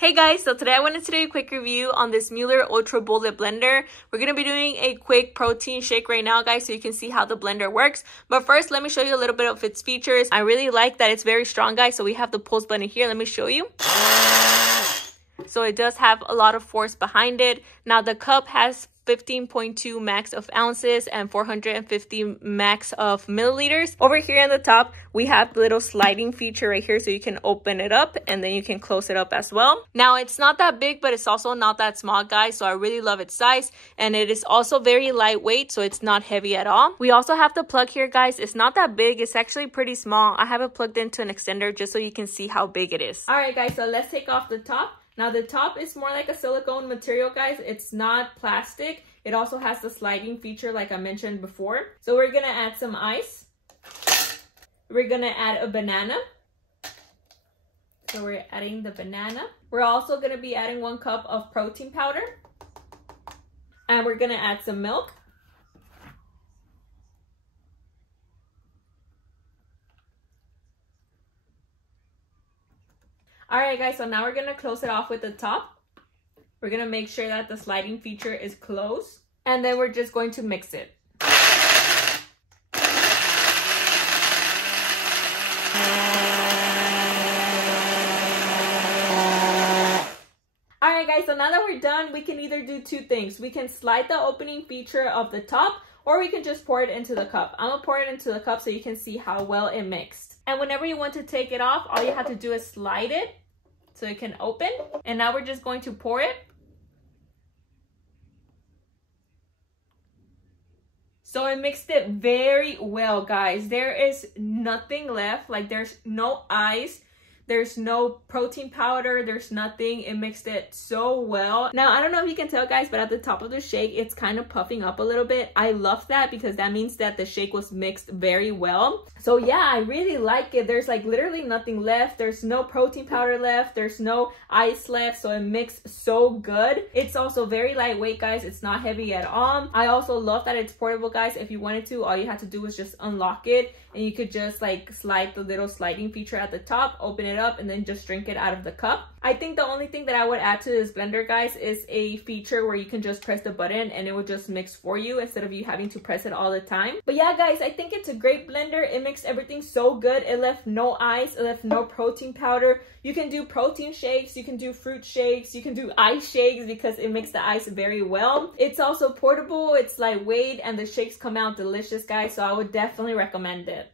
Hey guys, so today I wanted to do a quick review on this Mueller Ultra Bullet Blender. We're going to be doing a quick protein shake right now, guys, so you can see how the blender works. But first, let me show you a little bit of its features. I really like that it's very strong, guys. So we have the pulse button here. Let me show you. So it does have a lot of force behind it. Now the cup has 15.2 max of ounces and 450 max of milliliters. Over here on the top, we have the little sliding feature right here, so you can open it up and then you can close it up as well. Now it's not that big, but it's also not that small, guys, so I really love its size, and it is also very lightweight, so it's not heavy at all. We also have the plug here, guys. It's not that big, it's actually pretty small. I have it plugged into an extender just so you can see how big it is. All right, guys, so let's take off the top. Now the top is more like a silicone material, guys. It's not plastic. It also has the sliding feature like I mentioned before. So we're gonna add some ice. We're gonna add a banana. So we're adding the banana. We're also gonna be adding 1 cup of protein powder. And we're gonna add some milk. All right, guys, so now we're gonna close it off with the top. We're gonna make sure that the sliding feature is closed, and then we're just going to mix it. All right, guys, so now that we're done, we can either do 2 things. We can slide the opening feature of the top, or we can just pour it into the cup. I'm gonna pour it into the cup so you can see how well it mixed. And whenever you want to take it off, all you have to do is slide it so it can open. And now we're just going to pour it. So it mixed it very well, guys. There is nothing left. Like, there's no ice. There's no protein powder. There's nothing. It mixed it so well. Now, I don't know if you can tell, guys, but at the top of the shake, it's kind of puffing up a little bit. I love that because that means that the shake was mixed very well. So yeah, I really like it. There's like literally nothing left. There's no protein powder left. There's no ice left. So it mixed so good. It's also very lightweight, guys. It's not heavy at all. I also love that it's portable, guys. If you wanted to, all you have to do is just unlock it, and you could just like slide the little sliding feature at the top, open it up, and then just drink it out of the cup. I think the only thing that I would add to this blender, guys, is a feature where you can just press the button and it will just mix for you instead of you having to press it all the time. But yeah, guys, I think it's a great blender. It mixed everything so good. It left no ice. It left no protein powder. You can do protein shakes. You can do fruit shakes. You can do ice shakes because it mixed the ice very well. It's also portable. It's lightweight, and the shakes come out delicious, guys. So I would definitely recommend it.